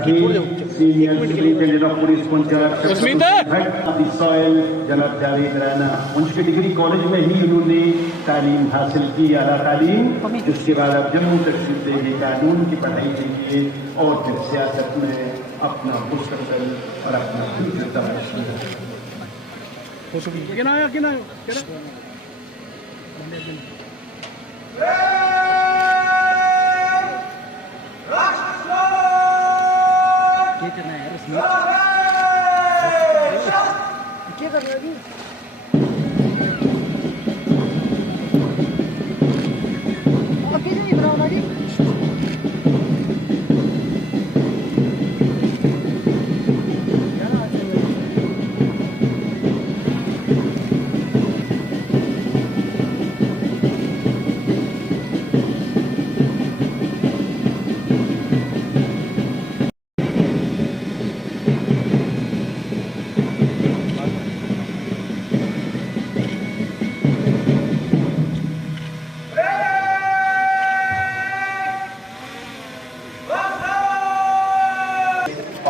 senior superintendent of police Punjab the soil जनाब जावेद राना, उनकी degree college में ही उन्होंने तालीम हासिल की, आला तालीम, जिसके बाद अब जम्मू कश्मीर से ही कानून की पढ़ाई की और फिर सियासत में अपना मुस्तकबिल और अपना फ्यूचर तलाश किया।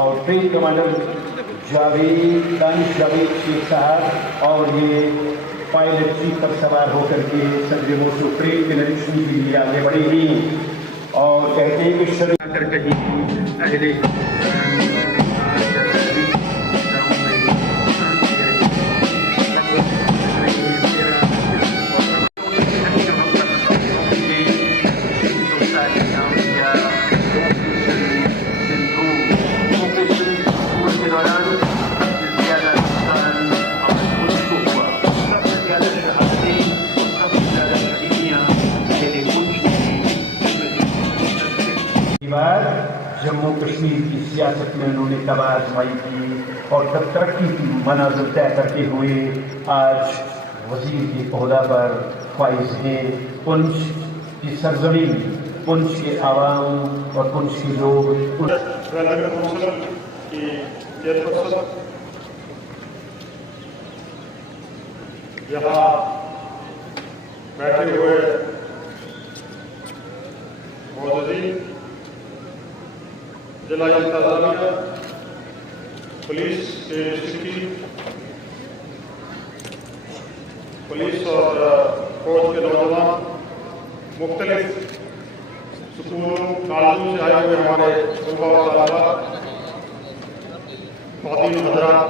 और फील्ड कमांडर जावेद शेख साहब और ये पायलट जीप पर सवार होकर के संजय ट्रेन के निरीक्षण के लिए आगे बढ़ेंगी और कहते हैं कि शरीर कर कहीं अहले जम्मू कश्मीर की सियासत में उन्होंने तब आजमाई की और तब तरक्की की मनाज़िर तय करते हुए आज वज़ीर के ओहदा पर फाइज हैं। पुंछ की सरजमीन, पुंछ के आवाम और पुंछ के लोग यहाँ बैठे हुए मौजूद जिला इंतज़ामिया, पुलिस के डिस्ट्रिक्ट पुलिस और फौज के नौजवान, मुख्तलिफ स्कूलों कॉलेजों से आए हुए हमारे तलबा और तलबात, ख़वातीन हज़रात,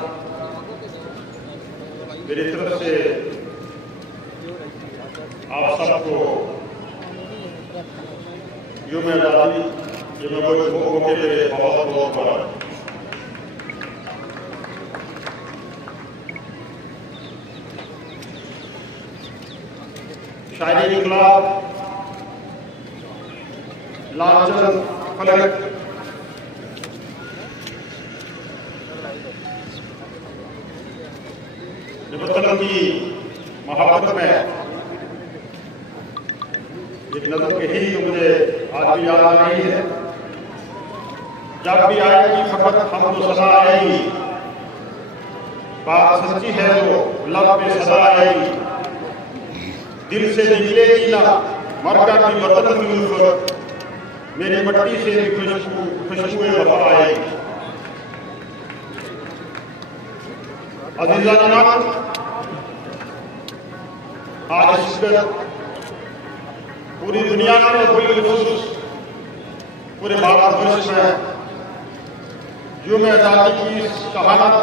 मेरी तरफ से आप सबको यौम आज़ादी मौके पे बहुत बहुत मुबारक। शायरी इनकलाब, लालचंद फलक, वतन की मोहब्बत में एक नज़र कही मुझे आज भी याद आ रही है। जब भी आएगी फकत हम तो सदा आएगी, बात सच्ची है तो लब पे सदा आएगी, दिल से निकलेगी ना मरकर भी वतन की उल्फत, मेरी मट्टी से भी खुशबू वफा आएगी। अज़ीज़ान, आज इस पूरी दुनिया में और बिलखुसूस पूरे भारतवर्ष में यौम आज़ादी की कहानी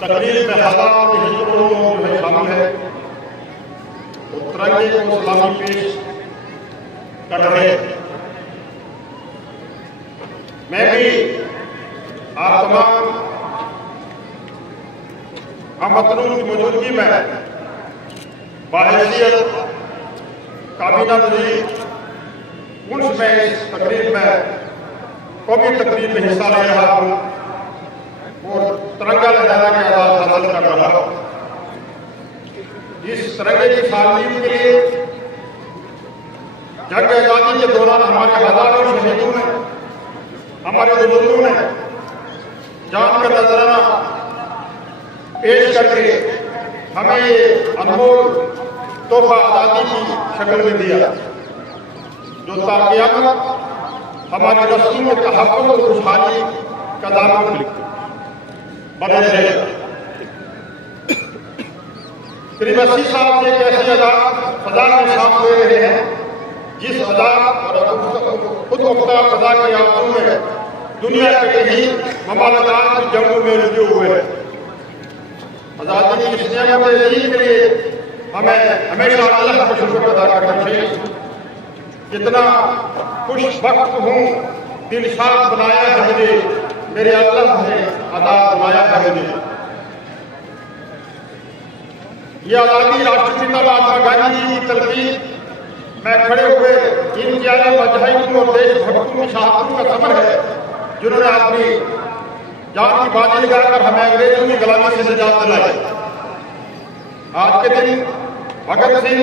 तकरीर में हज़ारों हिजरों में शामिल है। वो तिरंगे को सलामी पेश कर रहे हैं। मैं भी आप तमाम हमवतनों की मौजूदगी में बाहैसियत काबीना वज़ीर पुंछ में इस तकरीर में कौमी तकरीर में हिस्सा ले रहा हूँ और तिरंगा लहराने के आज़ाद हासिल कर रहा हूँ। इस तिरंगे की तालीम के लिए जंग आज़ादी के दौरान हमारे हज़ारों शहीदों ने, हमारे बुजुर्गों ने जान का नजराना पेश करके हमें ये अनमोल तोहफा आज़ादी की शक्ल में दिया, जो ताक़यामत हमारी रस्मों के तहफ़्फ़ुज़ और खुशहाली का दामन बने रहेगा। करीब 80 साल से एक ऐसे फजा में सांस ले रहे हैं जिस फजा और खुद मुख्तार फजा की आफतों में दुनिया के कई ममालिकात की जंगों में उलझे हुए हैं। आज़ादी की इस नेमत के लिए हमें हमेशा अल्लाह का शुक्र अदा करना चाहिए। कितना खुश वक्त हूँ, दिलशाद बनाया है मुझे, मेरे अल्लाह ने अदा बनाया है मुझे। ये आज़ादी राष्ट्रपिता महात्मा गांधी जी की तलकीन में खड़े हुए इन प्यारे मुजाहिदों और देशभक्तों की शहादतों का समर है, जिन्होंने अपनी जान की बाजी लगाकर हमें अंग्रेजों की गुलामी से निजात दिलाई। आज के दिन भगत सिंह,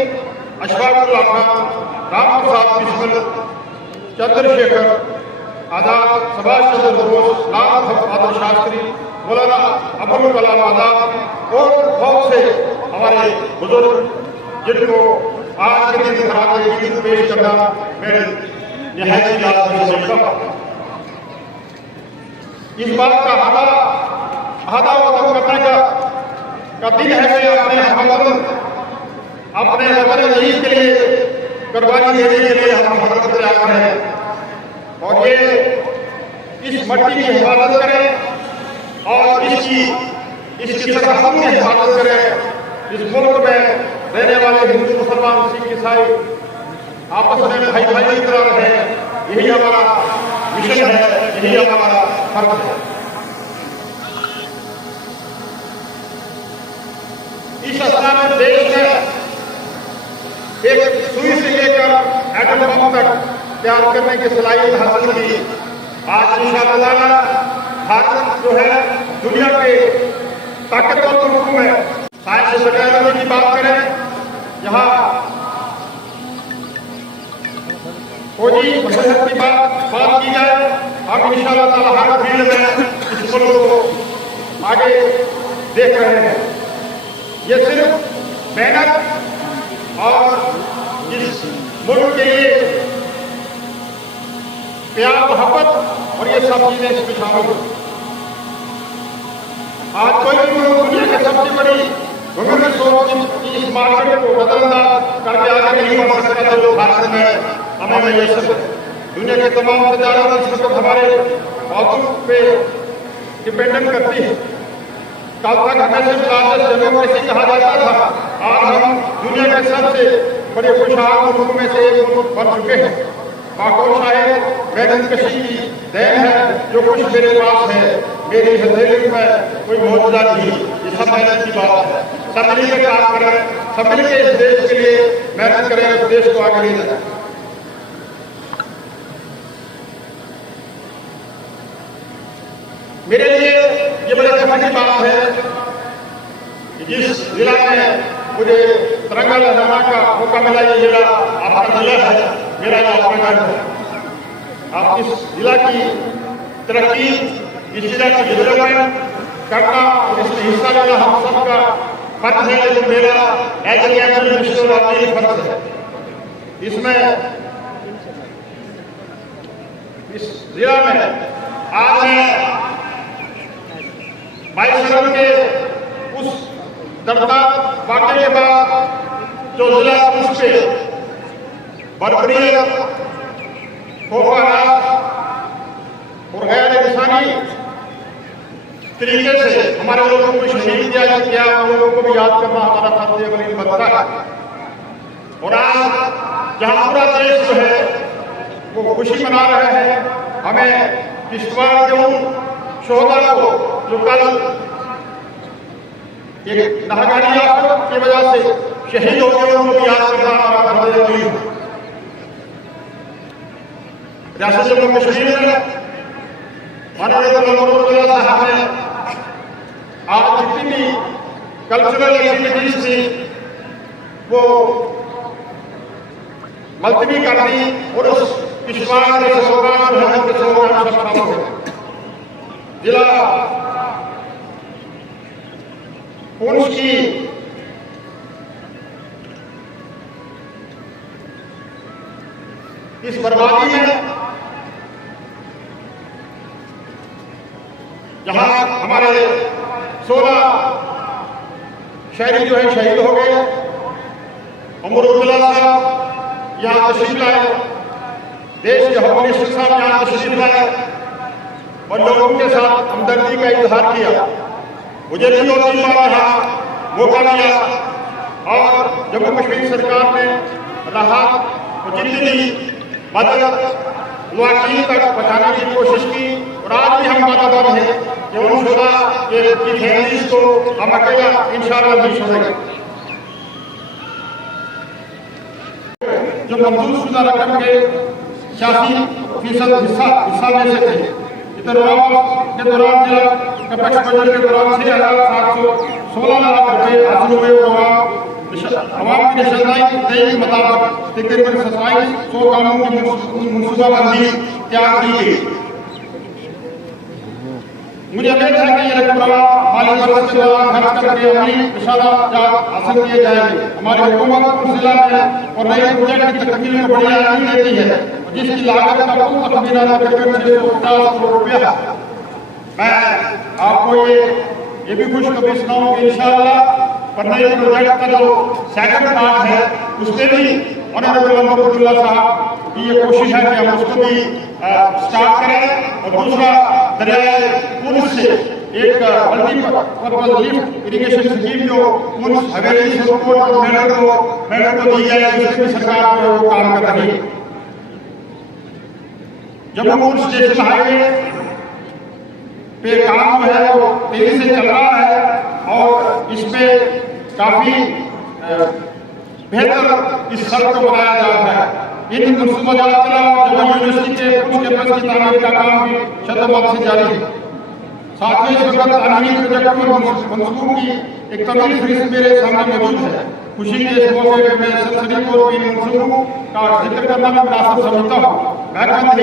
अशफाकुल्लाह खान, राम प्रसाद बिस्मिल, चंद्रशेखर आजाद, सुभाष चंद्र बोस, लाल बहादुर शास्त्री, मौलाना अबुल कलाम आजाद और बहुत से हमारे बुजुर्ग जिनको आज के दिन खराब पेश करना मेरे निहायत लाजमी समझता हूं। इस बात का आधा वतन करने का दिन है कि अपने वतन अजीज के लिए कुर्बानी देने के लिए हम हरकत तैयार हैं और ये इस मट्टी की हिफाजत करें और इसकी सरहद की हिफाजत करें। इस मुल्क में रहने वाले हिंदू, मुसलमान, सिख, ईसाई आपस में भाई भाई की तरह रहे, यही हमारा मिशन है, यही हमारा फर्ज है। इस अवस्था में देश ने एक सुई से लेकर एटम बम तक तैयार करने की सलाहियत हासिल की। आज इंशाअल्लाह भारत जो है दुनिया के ताकतवर मुल्कों में साइंस टेक्नोलॉजी की बात करें, यहाँ फौजी मसलहत की बात की जाए, हम इंशाअल्लाह हर फील्ड में इस मुल्क को आगे देख रहे हैं। ये सिर्फ मेहनत और इस मुल्क के लिए प्यार मोहब्बत और ये सब चीजें इसमें शामिल हैं। आज कोई भी मुल्क दुनिया की सबसे बड़ी विभिन्न सोच की इस मार्केट को नजरअंदाज करके आगे नहीं बढ़ सकता जो भारत में हमें मैसर है। दुनिया के तमाम तजारत इस वक्त हमारे मौजूद पे डिपेंडेंट करती है। कल तक हमें सिर्फ लार्जेस्ट डेमोक्रेसी कहा जाता था, आज हम दुनिया के सबसे बड़े खुशहाल मुल्क में से एक मुल्क बन चुके हैं। माकूल शायद मेहनत कशी की देन है, जो कुछ मेरे पास है मेरी हथेली में कोई मौजूदा नहीं। ये सब मेहनत की बात है। सब मिलकर काम करें, सब मिलकर इस देश के लिए मेहनत करें, इस देश को आगे ले जाएं। मेरे लिए ये बड़े फख्र की बात है कि जिस जिला में मुझे तिरंगा लहराने का मौका मिला, ये जिला आपका जिला है, मेरा ये अपना घर है। आप इस जिला की तरक्की, इस जिला की डेवलपमेंट करना और इसमें हिस्सा लेना हम सबका फर्ज है, लेकिन मेरा एज ए मिनिस्टर अपनी फर्ज है। इसमें इस जिला में आज मैं 22 रन के उस दर्दनाक वाक़े के बाद जो जिला पुलिस पे बर्बरियत, खौफनाक और गैर इंसानी तरीके से हमारे लोगों को शहीद किया, उन लोगों को भी याद करना हमारा फर्ज अवली बनता है। और आज जहाँ पूरा देश जो है वो खुशी मना रहे हैं, हमें किश्तवाड़ के उन शोहदा को जो कल एक नाहगानी आफत की वजह से शहीद हो गए, उनको याद करना हमारा फर्ज अवली है। रियासत जम्मू कश्मीर में माननीय साहब ने आज जितनी भी कल्चरल एक्टिविटीज थी वो मुलतवी कर दी और उस किश्तवाड़ के सौगात जो है उनके सौगात शामिल हो गए। जिला पुंछ की इस बर्बादी में जहां हमारे 16 शहरी जो है शहीद हो गए। उमर अब्दुल्ला साहब यहाँ तशरीफ लाए, देश के होम मिनिस्टर साहब यहाँ तशरीफ लाए और लोगों के साथ हमदर्दी का इजहार किया। मुझे भी और 3 बार यहाँ मौका मिला और जम्मू कश्मीर सरकार ने राहत और जितनी मदद मुआवजे तक पहुँचाने की कोशिश की और आज भी हम वादादार हैं कि उन शुदा की फैमिलीज को हम अकेला इंशाअल्लाह नहीं छोड़ेंगे। जो मंजूर शुदा रकम के 86% हिस्सा में से थे, के दौरान जिला कपक्ष बजट के दौरान 6,716 लाख रुपए हासिल हुए और अवाम की निशानदेही के मुताबिक तकरीबन 2700 कामों की मनसूबाबंदी तैयार की गई। मुझे उम्मीद है कि ये रकम माली वर्ष के दौरान खर्च करके अमली इशारात हासिल किए जाएंगे। हमारी हुकूमत उस जिला में और नए प्रोजेक्ट की तकमील में बड़ी आदमी देती है जिसकी लागत का कुल तखमीना तकरीबन 650 करोड़ रुपया। मैं आपको ये भी खुशखबरी सुनाऊं कि इंशाअल्लाह पर नए प्रोजेक्ट का जो सेकंड पार्ट है उसमें भी ऑनरेबल उमर अब्दुल्ला साहब की ये कोशिश है कि हम उसको भी स्टार्ट करें। और दूसरा दरियाए पुल से एक मल्टीपर्पज लिफ्ट इरिगेशन स्कीम जो पुंछ हवेली सुरकोट और मेरठ को दी जाए, उसके भी सरकार जो काम कर रही है। जम्मू पुंछ स्टेशन हाईवे पे काम जो है वो तेजी से चल रहा है और इसमें काफी बेहतर इस सड़क को बनाया जा रहा है। इन मनसूबाजात के अलावा जम्मू यूनिवर्सिटी के पुंछ कैंपस की तामीर का काम भी शतमत से जारी है। साथ ही इस वक्त अनही प्रोजेक्ट और मंसूबों की एक तवील फहरिस्त मेरे सामने मौजूद है। खुशी के इस मौके पर मैं सरसरी तौर पर इन मंसूबों का जिक्र करना मैं मुनासिब समझता हूँ। महकमा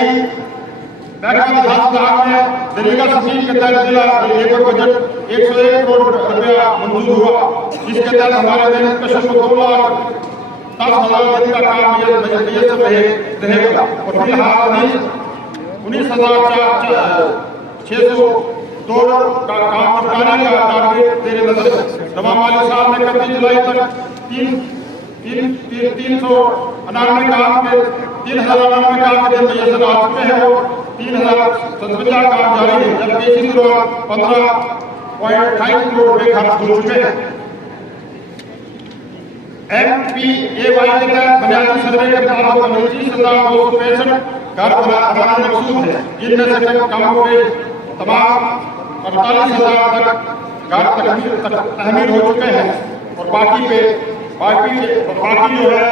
विकास विभाग में दरिया स्कीम के तहत जिला लेबर बजट 101 करोड़ रुपया मंजूर हुआ, जिसके तहत हमारे बैंक कशम 2,10,000 दिन का काम रहेगा और फिलहाल 19,602 का काम निपटाने का टारगेट तेरे नजर तमाम वाले साल में 31 जुलाई तक 399 काम के 3,099 काम के दिन मुयस्सर आ चुके हैं और 3,057 काम जारी है, जबकि इसी दौरान 15.28 करोड़ रुपए खर्च हो चुके हैं। MPAY के तहत बुनियादी सर्वे के मुताबिक 29,265 घर बनाना मकसूद है, जिनमें से कामों के तमाम 48,000 तक घर तहमीर हो चुके हैं और बाकी जो है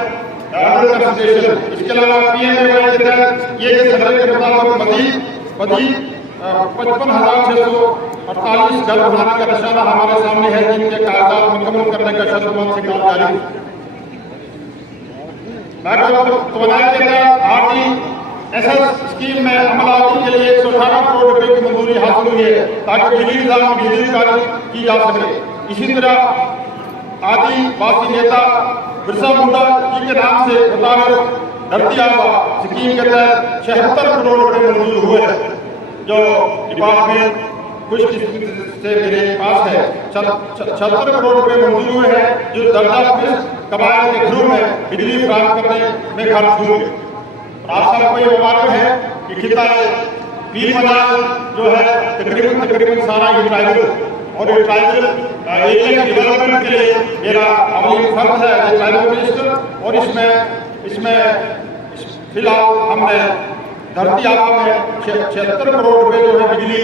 इसके अलावा PMAY के तहत ये सर्वे के मुताबिक मजीद 55,648 घर बनाने का निशाना हमारे सामने है, जिनके कागजात मुकम्मल करने का शतमत से काम जारी है। तोनाई के तहत RTSS स्कीम में अमलावरी के लिए 118 करोड़ रुपए की मंजूरी हासिल हुई है ताकि बिजली निजाम की बिजली की जा सके। इसी तरह आदिवासी नेता बिरसा मुंडा जी के नाम से मुताबिक धरती आबा स्कीम के तहत 76 करोड़ रुपए मंजूर हुए हैं, जो डिपार्टमेंट खुशकिस्मती से मेरे पास है 76 करोड़ रुपए मंजूर हुए हैं, जो दर्जा कबाइल के घरों में बिजली फराहम करने में खर्च हुए। आप सबको ये मुबारक है कि खिता पीर मनाल जो है तकरीबन सारा ही ट्राइबल और ये ट्राइबल एरिया के डेवलपमेंट के लिए मेरा अमली फर्ज है एज ट्राइबल मिनिस्टर। और इसमें फिलहाल हमने धरती आबा में 76 करोड़ रुपए जो है बिजली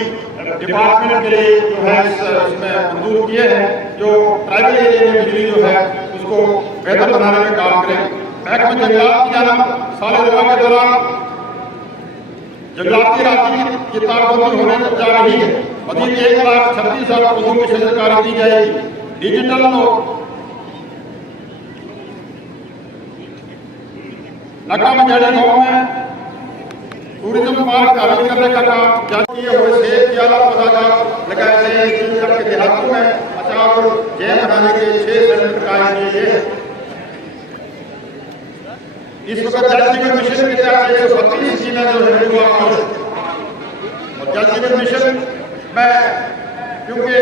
डिपार्टमेंट के लिए जो है इसमें मंजूर किए हैं, जो ट्राइबल एरिया में बिजली जो है उसको बेहतर बनाने में काम करेंगे। महकमा जंगलात की जानब साल के दौरान जंगलाती राशि की तारबंदी होने जा रही है। मजीद 1,36,000 पौधों की शजरकारी की जाएगी। डिजिटल नक्का मजाड़ी गाँव में टूरिज्म पार्क तामीर करने का काम जारी हुए सेब के आला पौधा लगाए गए। के देहातों में अचार और जैम बनाने के 6 सेंटर कायम किए गए। इस वक्त जल जीवन मिशन के तहत 132 स्कीमें जो है और जल जीवन मिशन मैं क्योंकि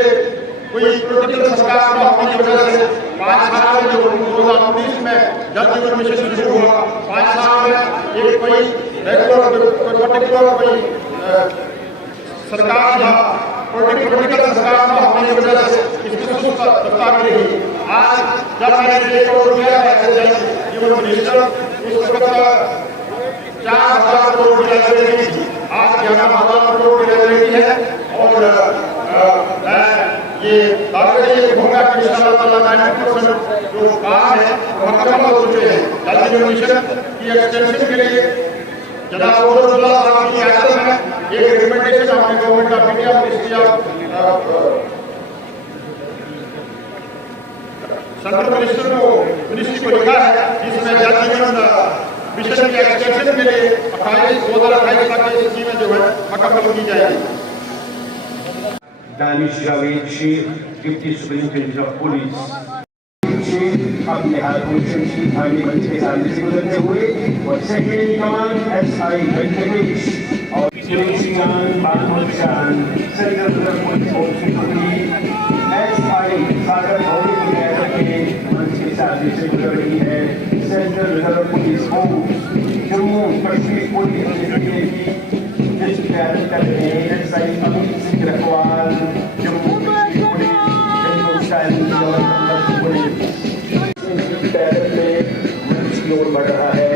कोई पॉलिटिकल सरकार न होने की वजह से 5 साल में जो 2019 में जल जीवन मिशन शुरू हुआ, 5 साल में एक कोई रेगुलर पर्टिकुलर कोई सरकार या पॉलिटिकल सरकार न होने की वजह से इसमें सुस्त रफ्तार रही। आज जब मैंने रिपोर्ट किया है जल जीवन मिशन, उस वक्त 4,000 करोड़ की लाइब्रेरी थी, आज 11,000 करोड़ की लाइब्रेरी है। और ये दावे होगा कि इंशाअल्लाह 90% जो काम है वो मुकम्मल हो चुके हैं। जल जीवन मिशन की एक्सटेंशन के लिए जनाब अब्दुल्ला साहब की एक्शन में एक रिकमेंडेशन हमारी government of India ministry of central ministry को लिखा है, जिसमें जल जीवन मिशन के एक्सटेंशन के लिए 2028 तक ये स्कीमें जो है मुकम्मल की जाएगी। Danish Javed Sheikh, Deputy Superintendent of Police. अपने हाथों से भाई मंच के सामने से गुजरते हुए और सेकेंड कमान SI वेंकटेश और सिंगान बानोचान सेंट्रल पुलिस फोर्स SI सागर भौरी की कैडर के मंच के सामने से गुजर रही है। Central reserve police force Jammu Kashmir police जिस कैडर कर रहे हैं SI Amit Singh रखवाल, Jammu Kashmir police, Hindustan police और बढ़ रहा है।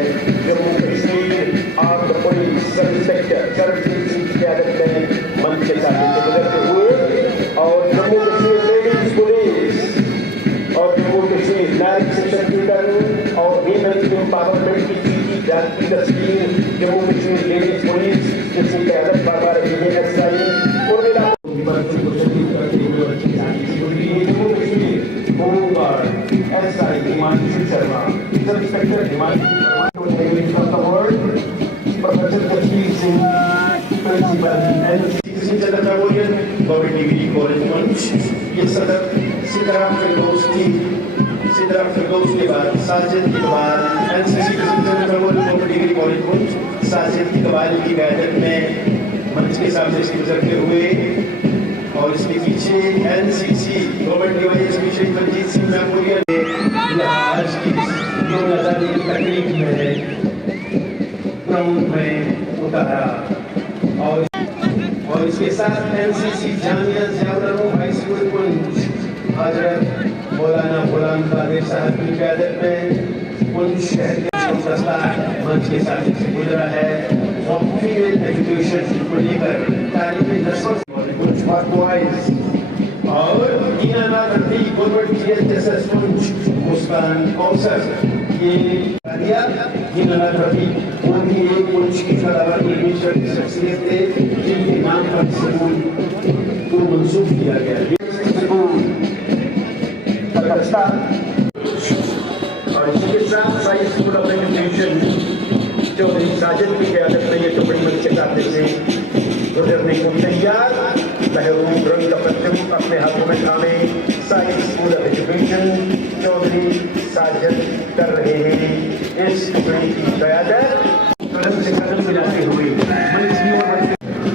Jammu Kashmir armed police sub inspector Sarabjit Singh की क्यादत में मंच के सामने से गुजरते हुए और जम्मू कश्मीर लेडीज पुलिस और जम्मू कश्मीर नारी सशक्तिकरण और वीमेन एम्पावरमेंट की जीती जाती तस्वीर जम्मू कश्मीर लेडीज पुलिस जिसकी क्यादत फरमा रही है SI Urmila Jammu Kashmir home guard SI Himanshu Sharma, sub inspector Himanshu professor Jasvir Singh principal NCC general memorial government degree college मंच। ये सदर सिद्धार्थ फिरदौस के बाद Sajid Iqbal NCC general memorial government degree college मंच साजिद इकबाल की कैडर में मंच के सामने से गुजरते हुए और इसके पीछे NCC government device mission Manjeet Singh memorial आज की जो नजारे की तकलीफ में ग्राउंड में उतारा और इसके साथ NCC Jamia Ziaur high school Poonch हजरत मौलाना गुलाम कादिर साहब की क़यादत में पुंछ शहर के दस्ता मंच के साथ से गुजरा है और फीमेल एजुकेशन को लेकर तालीमी नस्ल पुंछ बॉयज और दीनानाथ रफी गवर्नमेंट GHSS पुंछ मुस्कान कौसर ये दीनानाथ रफी वो भी एक पुंछ की फलावर की शख्सियत थे जिनके नाम पर स्कूल को मंसूब किया गया और इसके साथ Sai school of education Chaudhary Sajid की क़यादत में ये टुकड़ी मंच के सामने से गुजरने को तैयार महरून रंग का पश्चिम अपने हाथों में थामे Sai school of education Chaudhary Sajid कर रहे हैं इस टुकड़ी की क़यादत कदम से कदम मिलाते हुए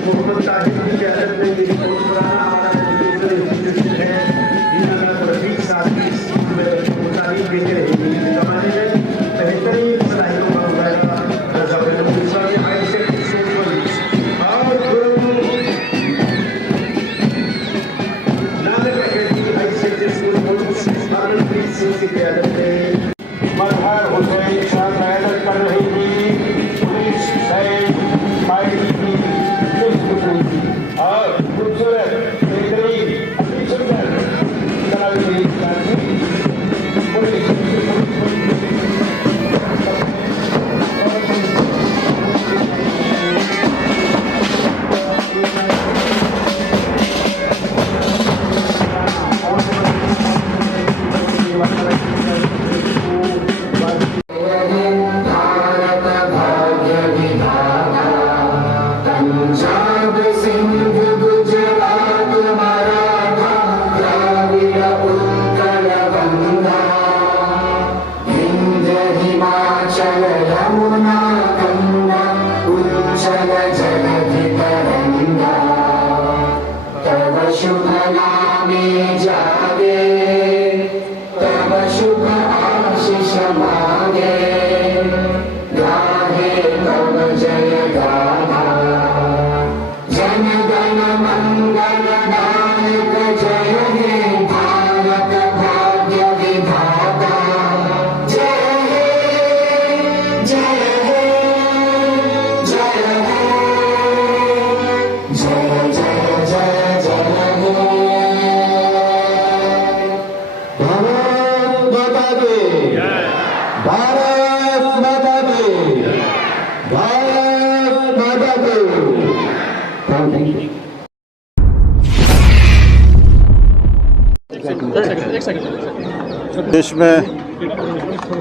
मोहम्मद ताहिर की क़यादत में ये बहुत पुराना हमारा एजुकेशनल इंस्टीट्यूशन है। दीनानाथ रफीक साहब की स्कूल में तालीम देते रहे जमाने में बेहतरीन सलाहियतों का मुजाहिरा हाई सेकेंडरी की क़यादत में मजहर हुसैन शाह क़यादत कर रही थी पुलिस और देश में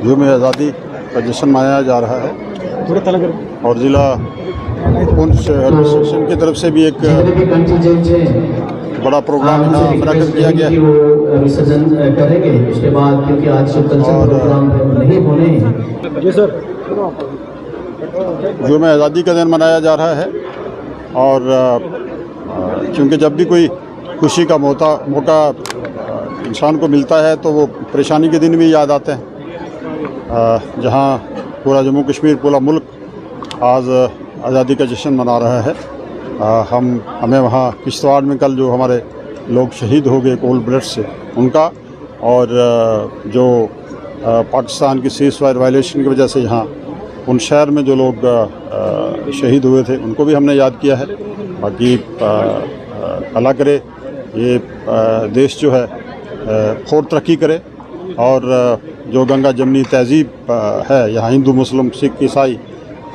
यौम आज़ादी का जश्न मनाया जा रहा है और ज़िला पुंछ एडमिनिस्ट्रेशन की तरफ से भी एक बड़ा प्रोग्राम यहाँ मुनक़िद किया गया है। वो विसर्जन करेंगे उसके बाद, क्योंकि आज जो कल्चरल प्रोग्राम नहीं होने जी सर। यौम आज़ादी का दिन मनाया जा रहा है और क्योंकि जब भी कोई खुशी का मौका इंसान को मिलता है तो वो परेशानी के दिन भी याद आते हैं। जहाँ पूरा जम्मू कश्मीर, पूरा मुल्क आज आज़ादी का जश्न मना रहा है। हमें वहाँ किश्तवाड़ में कल जो हमारे लोग शहीद हो गए कोल्ड ब्लड से, उनका, और जो पाकिस्तान की सीज़फायर वायलेशन की वजह से यहाँ उन शहर में जो लोग शहीद हुए थे, उनको भी हमने याद किया है। बाकी अल्लाह करे ये देश जो है और तरक्की करे और जो गंगा जमनी तहज़ीब है यहाँ, हिंदू मुस्लिम सिख ईसाई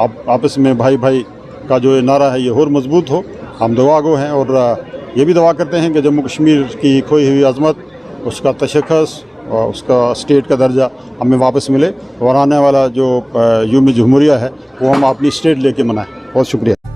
आपस में भाई भाई का जो ये नारा है ये और मजबूत हो। हम दुआ गो हैं और ये भी दुआ करते हैं कि जम्मू कश्मीर की खोई हुई अज़मत, उसका तशख़्ख़ुस और उसका स्टेट का दर्जा हमें वापस मिले और आने वाला जो यौम जमहूरिया है वो हम अपनी स्टेट लेके मनाएं। बहुत शुक्रिया।